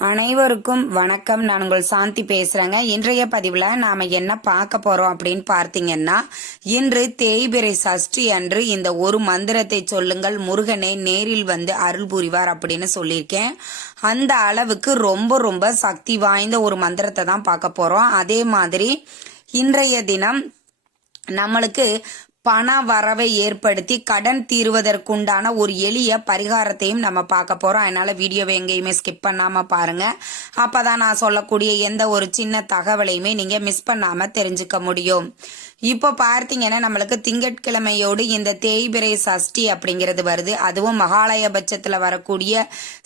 அனைவருக்கும் வணக்கம். நான் உங்கள் சாந்தி பேசுறேங்க. இன்றைய பதிவுல நாம என்ன பார்க்க போறோம் அப்படின்னு பார்த்தீங்கன்னா, இன்று தேய்பிறை சஷ்டி அன்று இந்த ஒரு மந்திரத்தை சொல்லுங்கள், முருகனை நேரில் வந்து அருள் புரிவார் அப்படின்னு சொல்லியிருக்கேன். அந்த அளவுக்கு ரொம்ப ரொம்ப சக்தி வாய்ந்த ஒரு மந்திரத்தை தான் பார்க்க போறோம். அதே மாதிரி இன்றைய தினம் நம்மளுக்கு பண வரவை ஏற்படுத்தி கடன் தீர்வதற்குண்டான ஒரு எளிய பரிகாரத்தையும் நம்ம பார்க்க போறோம். அதனால வீடியோவை எங்கேயுமே ஸ்கிப் பண்ணாம பாருங்க. அப்பதான் நான் சொல்லக்கூடிய எந்த ஒரு சின்ன தகவலையுமே நீங்க மிஸ் பண்ணாம தெரிஞ்சுக்க முடியும். இப்போ பார்த்தீங்கன்னா நம்மளுக்கு திங்கட்கிழமையோடு இந்த தேய்பிறை சஷ்டி அப்படிங்கிறது வருது. அதுவும் மகாலயபட்சத்துல வரக்கூடிய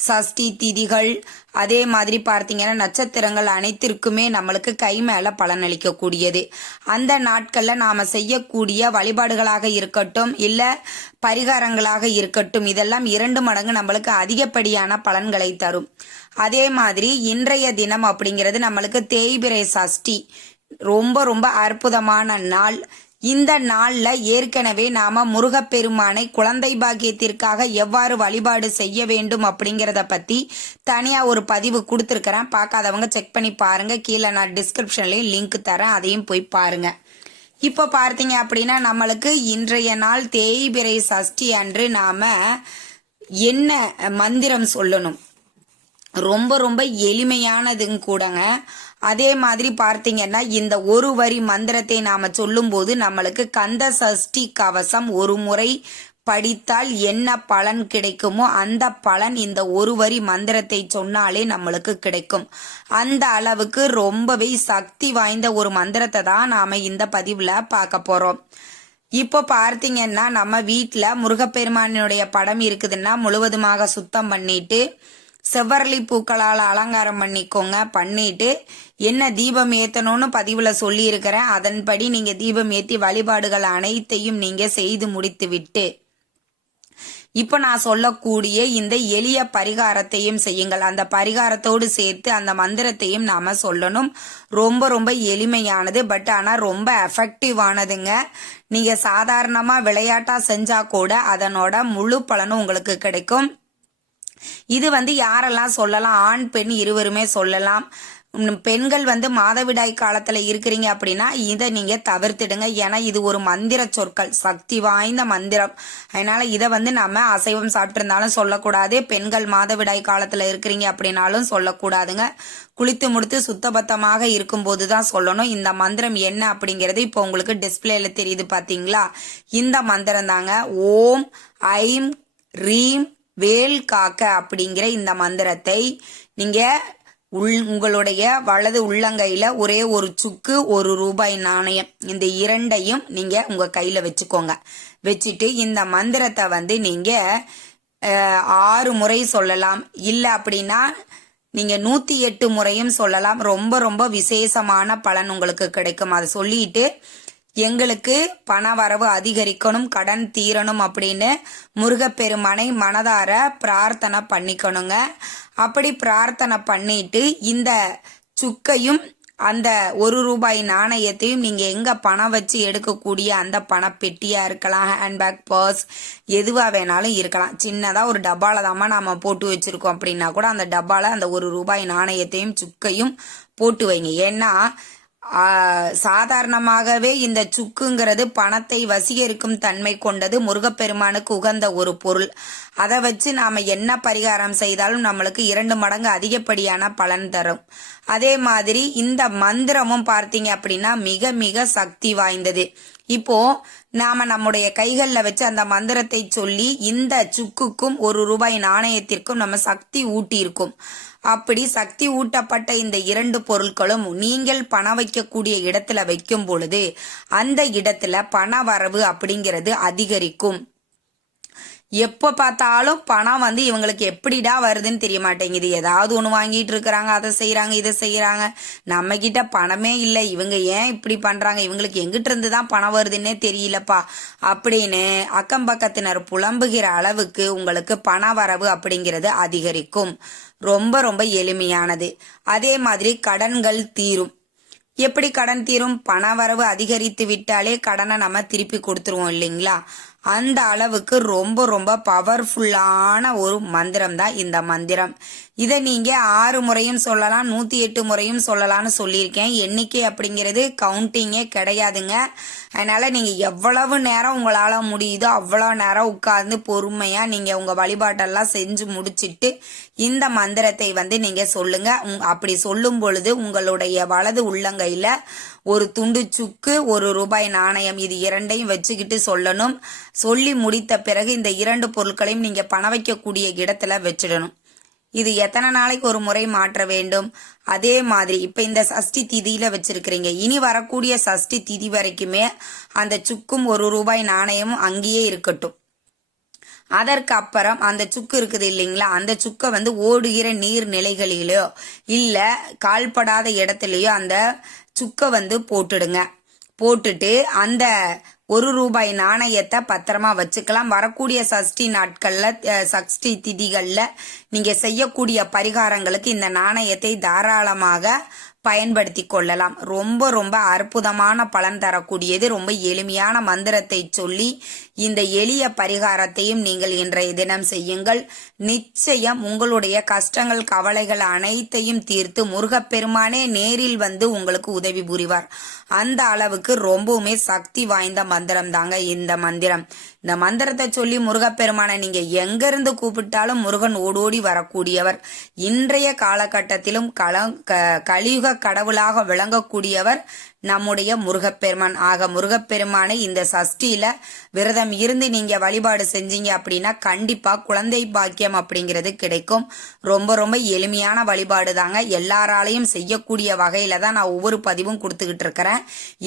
சஷ்டி திதிகள், அதே மாதிரி பார்த்தீங்கன்னா நட்சத்திரங்கள் அனைத்திற்குமே நம்மளுக்கு கை மேல பலனளிக்க கூடியது. அந்த நாட்கள்ல நாம செய்யக்கூடிய வழிபாடுகளாக இருக்கட்டும் இல்ல பரிகாரங்களாக இருக்கட்டும், இதெல்லாம் 2 மடங்கு நம்மளுக்கு அதிகப்படியான பலன்களை தரும். அதே மாதிரி இன்றைய தினம் அப்படிங்கிறது நம்மளுக்கு தேய்பிறை சஷ்டி, ரொம்ப ரொம்ப அற்புதமான நாள். இந்த நாள்ல ஏற்கனவே நாம முருகப்பெருமானை குழந்தை பாக்கியத்திற்காக எவ்வாறு வழிபாடு செய்ய வேண்டும் அப்படிங்கறத பத்தி தனியா ஒரு பதிவு கொடுத்துருக்கிறேன். பார்க்காதவங்க செக் பண்ணி பாருங்க. கீழே நான் டிஸ்கிரிப்ஷன்லயும் லிங்க் தரேன், அதையும் போய் பாருங்க. இப்ப பார்த்தீங்க அப்படின்னா நம்மளுக்கு இன்றைய நாள் தேய்பிறை சஷ்டி அன்று நாம என்ன மந்திரம் சொல்லணும், ரொம்ப ரொம்ப எளிமையானதுங்க கூடங்க. அதே மாதிரி பார்த்தீங்கன்னா இந்த ஒரு வரி மந்திரத்தை நாம சொல்லும் போது நம்மளுக்கு கந்த சஷ்டி கவசம் ஒரு முறை படித்தால் என்ன பலன் கிடைக்குமோ அந்த பலன் இந்த ஒரு வரி மந்திரத்தை சொன்னாலே நம்மளுக்கு கிடைக்கும். அந்த அளவுக்கு ரொம்பவே சக்தி வாய்ந்த ஒரு மந்திரத்தை தான் நாம இந்த பதிவுல பார்க்க போறோம். இப்போ பார்த்தீங்கன்னா நம்ம வீட்டுல முருகப்பெருமானுடைய படம் இருக்குதுன்னா முழுவதுமாக சுத்தம் பண்ணிட்டு செவ்வரளி பூக்களால் அலங்காரம் பண்ணிக்கோங்க. பண்ணிட்டு என்ன தீபம் ஏத்தணும்னு பதிவுல சொல்லி இருக்கிறேன். அதன்படி நீங்க தீபம் ஏத்தி வழிபாடுகள் அனைத்தையும் நீங்க செய்து முடித்து விட்டு இப்ப நான் சொல்லக்கூடிய இந்த எளிய பரிகாரத்தையும் செய்யுங்கள். அந்த பரிகாரத்தோடு சேர்த்து அந்த மந்திரத்தையும் நாம சொல்லணும். ரொம்ப ரொம்ப எளிமையானது, பட் ஆனா ரொம்ப எஃபெக்டிவானதுங்க. நீங்க சாதாரணமா விளையாட்டா செஞ்சா கூட அதனோட முழு பலனும் உங்களுக்கு கிடைக்கும். இது யாரெல்லாம் சொல்லலாம், ஆண் பெண் இருவருமே சொல்லலாம். பெண்கள் மாதவிடாய் காலத்துல இருக்கிறீங்க அப்படின்னா இதை நீங்க தவிர்த்திடுங்க. ஏன்னா இது ஒரு மந்திர சொற்கள், சக்தி வாய்ந்த மந்திரம். அதனால இதை நம்ம அசைவம் சாப்பிட்டு இருந்தாலும் சொல்லக்கூடாது. பெண்கள் மாதவிடாய் காலத்துல இருக்கிறீங்க அப்படின்னாலும் சொல்லக்கூடாதுங்க. குளித்து முடித்து சுத்தபத்தமாக இருக்கும் போதுதான் சொல்லணும். இந்த மந்திரம் என்ன அப்படிங்கிறது இப்போ உங்களுக்கு டிஸ்பிளேல தெரியுது பாத்தீங்களா? இந்த மந்திரம் தாங்க. ஓம் ஐம் ரீம் வேல் காக்க அப்படிங்கிற இந்த மந்திரத்தை நீங்க உங்களுடைய வலது உள்ளங்கையில ஒரே ஒரு சுக்கு, 1 ரூபாய் நாணயம், இந்த இரண்டையும் நீங்க உங்க கையில வச்சுக்கோங்க. வச்சுட்டு இந்த மந்திரத்தை நீங்க 6 முறை சொல்லலாம். இல்ல அப்படின்னா நீங்க 108 முறையும் சொல்லலாம். ரொம்ப ரொம்ப விசேஷமான பலன் உங்களுக்கு கிடைக்கும். அதை சொல்லிட்டு எங்களுக்கு பண வரவு அதிகரிக்கணும், கடன் தீரணும் அப்படின்னு முருகப்பெருமானை மனதார பிரார்த்தனை பண்ணிக்கணுங்க. அப்படி பிரார்த்தனை பண்ணிட்டு இந்த சுக்கையும் அந்த 1 ரூபாய் நாணயத்தையும் நீங்க எங்க பணம் வச்சு எடுக்கக்கூடிய அந்த பணப்பெட்டியா இருக்கலாம், ஹேண்ட்பேக், பர்ஸ், எதுவா வேணாலும் இருக்கலாம். சின்னதா ஒரு டப்பால தாமா நாம போட்டு வச்சிருக்கோம் அப்படின்னா கூட அந்த டப்பால அந்த 1 ரூபாய் நாணயத்தையும் சுக்கையும் போட்டு வைங்க. ஏன்னா சாதாரணமாகவே இந்த சுக்குங்கிறது பணத்தை வசீகரிக்கும் தன்மை கொண்டது, முருகப்பெருமானுக்கு உகந்த ஒரு பொருள். அதை வச்சு நாம என்ன பரிகாரம் செய்தாலும் நம்மளுக்கு 2 மடங்கு அதிகப்படியான பலன் தரும். அதே மாதிரி இந்த மந்திரமும் பார்த்தீங்க அப்படின்னா மிக மிக சக்தி வாய்ந்தது. இப்போ நாம நம்முடைய கைகள்ல வச்சு அந்த மந்திரத்தை சொல்லி இந்த சுக்குக்கும் 1 ரூபாய் நாணயத்திற்கும் நம்ம சக்தி ஊட்டி இருக்கும். அப்படி சக்தி ஊட்டப்பட்ட இந்த 2 பொருட்களும் நீங்கள் பணம் வைக்கக்கூடிய இடத்துல வைக்கும் பொழுது அந்த இடத்துல பண வரவு அப்படிங்கிறது அதிகரிக்கும். எப்ப பார்த்தாலும் பணம் இவங்களுக்கு எப்படிடா வருதுன்னு தெரிய மாட்டேங்குது. ஏதாவது ஒண்ணு வாங்கிட்டு இருக்கிறாங்க, அதை செய்யறாங்க, இதை செய்யறாங்க, நம்ம கிட்ட பணமே இல்லை, இவங்க ஏன் இப்படி பண்றாங்க, இவங்களுக்கு எங்கிட்ட இருந்துதான் பணம் வருதுன்னே தெரியலப்பா அப்படின்னு அக்கம் பக்கத்தினர் புலம்புகிற அளவுக்கு உங்களுக்கு பண வரவு அப்படிங்கிறது அதிகரிக்கும். ரொம்ப ரொம்ப எளிமையானது. அதே மாதிரி கடன்கள் தீரும். எப்படி கடன் தீரும்? பண வரவு அதிகரித்து விட்டாலே கடனை நம்ம திருப்பி கொடுத்துருவோம் இல்லைங்களா? அந்த அளவுக்கு ரொம்ப ரொம்ப பவர்ஃபுல்லான ஒரு மந்திரம் தான் இந்த மந்திரம். இதை நீங்க 6 முறையும் சொல்லலாம், 108 முறையும் சொல்லலாம்னு சொல்லியிருக்கேன். எண்ணிக்கை அப்படிங்கிறது கவுண்டிங்கே கிடையாதுங்க. அதனால நீங்க எவ்வளவு நேரம் உங்களால முடியுதோ அவ்வளவு நேரம் உட்கார்ந்து பொறுமையா நீங்க உங்க வழிபாட்டெல்லாம் செஞ்சு முடிச்சிட்டு இந்த மந்திரத்தை நீங்க சொல்லுங்க. அப்படி சொல்லும் பொழுது உங்களுடைய வலது உள்ளங்கையில ஒரு துண்டு சுக்கு, 1 ரூபாய் நாணயம், இது இரண்டையும் வச்சுக்கிட்டு சொல்லணும். சொல்லி முடித்த பிறகு இந்த 2 பொருட்களையும் நீங்க பணம் வைக்கக்கூடிய இடத்துல வச்சிடணும். இது எத்தனை நாளைக்கு ஒரு முறை மாற்ற வேண்டும்? அதே மாதிரி இப்ப இந்த சஷ்டி திதியில வச்சிருக்கிறீங்க, இனி வரக்கூடிய சஷ்டி திதி வரைக்குமே அந்த சுக்கும் 1 ரூபாய் நாணயமும் அங்கேயே இருக்கட்டும். அதற்கு அப்புறம் அந்த சுக்கு இருக்குது இல்லைங்களா, அந்த சுக்கை ஓடுகிற நீர் நிலைகளிலோ இல்ல கால்படாத இடத்துலயோ அந்த சுக்கை போட்டுடுங்க. போட்டுட்டு அந்த 1 ரூபாய் நாணயத்தை பத்திரமா வச்சுக்கலாம். வரக்கூடிய சஷ்டி நாட்கள்ல, சஷ்டி திதிகள்ல நீங்க செய்யக்கூடிய பரிகாரங்களுக்கு இந்த நாணயத்தை தாராளமாக பயன்படுத்தி கொள்ளலாம். ரொம்ப ரொம்ப அற்புதமான பலன் தரக்கூடியது. ரொம்ப எளிமையான மந்திரத்தை சொல்லி இந்த எளிய பரிகாரத்தையும் நீங்கள் இன்றைய தினம் செய்யுங்கள். நிச்சயம் உங்களுடைய கஷ்டங்கள் கவலைகள் அனைத்தையும் தீர்த்து முருகப்பெருமானே நேரில் உங்களுக்கு உதவி புரிவார். அந்த அளவுக்கு ரொம்பவுமே சக்தி வாய்ந்த மந்திரம் தாங்க இந்த மந்திரம். இந்த மந்திரத்தை சொல்லி முருகப்பெருமானை நீங்க எங்க இருந்து கூப்பிட்டாலும் முருகன் ஓடோடி வரக்கூடியவர். இன்றைய காலகட்டத்திலும் கலியுக கடவுளாக விளங்கக்கூடியவர் நம்முடைய முருகப்பெருமான். ஆக முருகப்பெருமானை இந்த சஷ்டியில விரதம் இருந்து நீங்க வழிபாடு செஞ்சீங்க அப்படின்னா கண்டிப்பா குழந்தை பாக்கியம் அப்படிங்கிறது கிடைக்கும். ரொம்ப ரொம்ப எளிமையான வழிபாடு தாங்க. எல்லாராலையும் செய்யக்கூடிய வகையில தான் நான் ஒவ்வொரு பதிவும் கொடுத்துக்கிட்டு இருக்கிறேன்.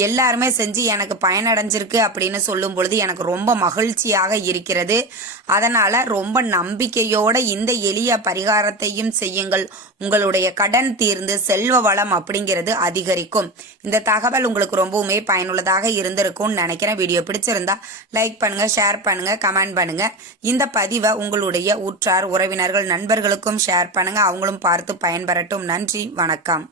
எல்லாருமே செஞ்சு எனக்கு பயனடைஞ்சிருக்கு அப்படின்னு சொல்லும் பொழுது எனக்கு ரொம்ப மகிழ்ச்சியாக இருக்கிறது. அதனால ரொம்ப நம்பிக்கையோட இந்த எளிய பரிகாரத்தையும் செய்யுங்கள். உங்களுடைய கடன் தீர்ந்து செல்வ வளம் அப்படிங்கிறது அதிகரிக்கும். இந்த தகவல் உங்களுக்கு ரொம்பவுமே பயனுள்ளதாக இருந்திருக்கும்னு நினைக்கிறேன். வீடியோ பிடிச்சிருந்தா லைக் பண்ணுங்க, ஷேர் பண்ணுங்க, கமெண்ட் பண்ணுங்க. இந்த பதிவை உங்களுடைய உற்றார் உறவினர்கள் நண்பர்களுக்கும் ஷேர் பண்ணுங்க. அவங்களும் பார்த்து பயன்பெறட்டும். நன்றி, வணக்கம்.